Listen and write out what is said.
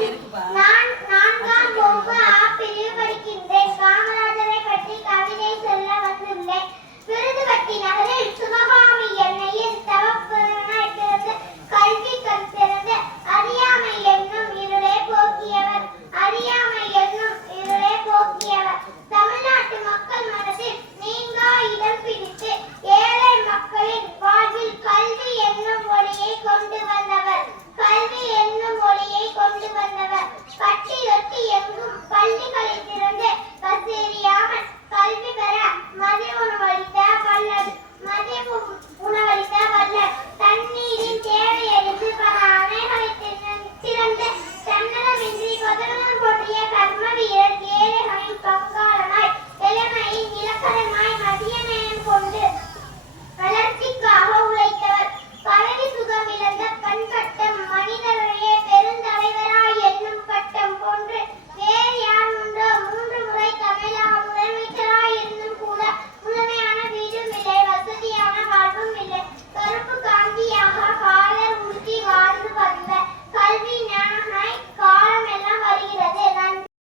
இருக்குப்பா. நான் நான்காம் வகுப்பு